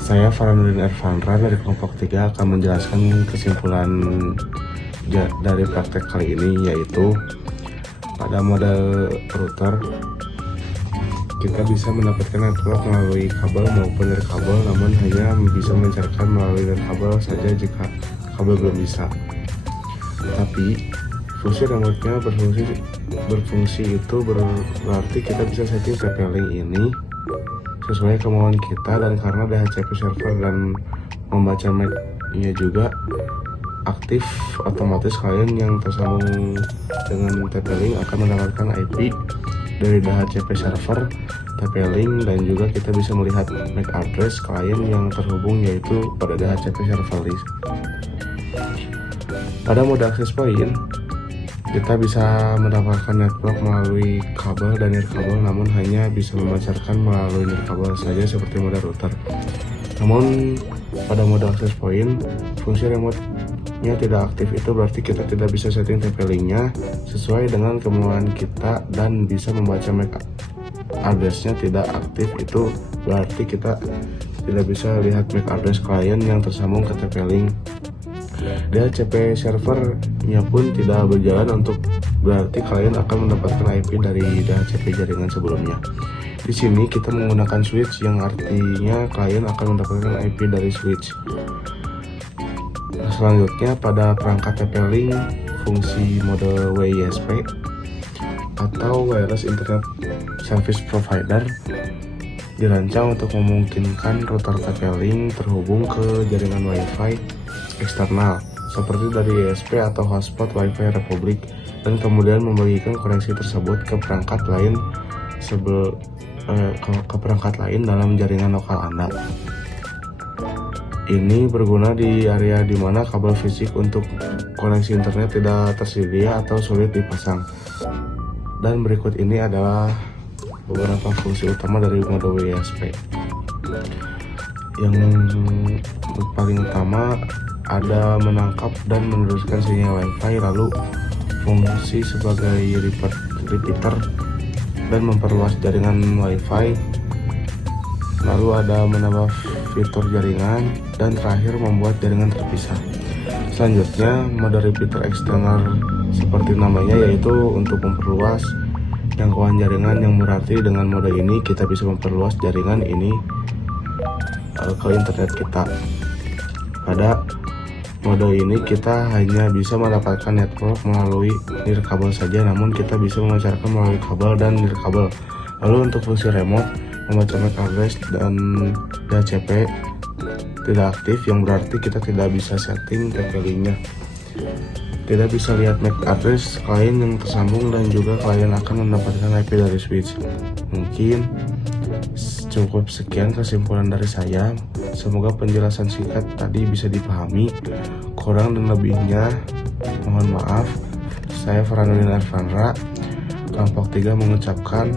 Saya Farhanudin Ervanra dari kelompok 3 akan menjelaskan kesimpulan dari praktek kali ini, yaitu pada model router kita bisa mendapatkan network melalui kabel maupun dari kabel, namun hanya bisa mencairkan melalui dari kabel saja jika kabel belum bisa. Tapi fungsi remote-nya berfungsi itu berarti kita bisa setting TP-Link ini sesuai kemauan kita, dan karena DHCP server dan membaca MAC-nya juga aktif, otomatis klien yang tersambung dengan TP-Link akan mendapatkan IP dari DHCP server, TP-Link, dan juga kita bisa melihat MAC address klien yang terhubung yaitu pada DHCP server list. Pada mode access point kita bisa mendapatkan network melalui kabel dan nirkabel, namun hanya bisa memancarkan melalui nirkabel saja seperti mode router. Namun pada mode access point fungsi remote-nya tidak aktif, itu berarti kita tidak bisa setting TP-Link-nya sesuai dengan kemauan kita dan bisa membaca MAC address-nya tidak aktif, itu berarti kita tidak bisa lihat MAC address klien yang tersambung ke TP-Link. DHCP servernya pun tidak berjalan, untuk berarti kalian akan mendapatkan IP dari DHCP jaringan sebelumnya. Di sini kita menggunakan switch, yang artinya klien akan mendapatkan IP dari switch. Selanjutnya pada perangkat TP-Link, fungsi mode WISP atau Wireless Internet Service Provider dirancang untuk memungkinkan router TP-Link terhubung ke jaringan Wi-Fi eksternal seperti dari ISP atau hotspot Wi-Fi Republik, dan kemudian membagikan koneksi tersebut ke perangkat lain ke perangkat lain dalam jaringan lokal Anda. Ini berguna di area di mana kabel fisik untuk koneksi internet tidak tersedia atau sulit dipasang. Dan berikut ini adalah beberapa fungsi utama dari mode WISP. Yang paling utama ada menangkap dan meneruskan sinyal Wi-Fi, lalu fungsi sebagai repeater dan memperluas jaringan Wi-Fi, lalu ada menambah fitur jaringan, dan terakhir membuat jaringan terpisah. Selanjutnya mode repeater eksternal seperti namanya, yaitu untuk memperluas jangkauan jaringan, yang berarti dengan mode ini kita bisa memperluas jaringan ini ke internet kita. Pada mode ini kita hanya bisa mendapatkan network melalui nirkabel saja, namun kita bisa memancarkan melalui kabel dan nirkabel. Lalu untuk fungsi remote, membaca MAC address dan DHCP tidak aktif, yang berarti kita tidak bisa setting TP-Link-nya. Tidak bisa lihat MAC address klien yang tersambung, dan juga klien akan mendapatkan IP dari switch. Mungkin cukup sekian kesimpulan dari saya. Semoga penjelasan singkat tadi bisa dipahami. Kurang dan lebihnya mohon maaf. Saya Farhanudin Ervanra, kelompok 3 mengucapkan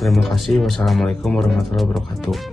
terima kasih. Wassalamualaikum warahmatullahi wabarakatuh.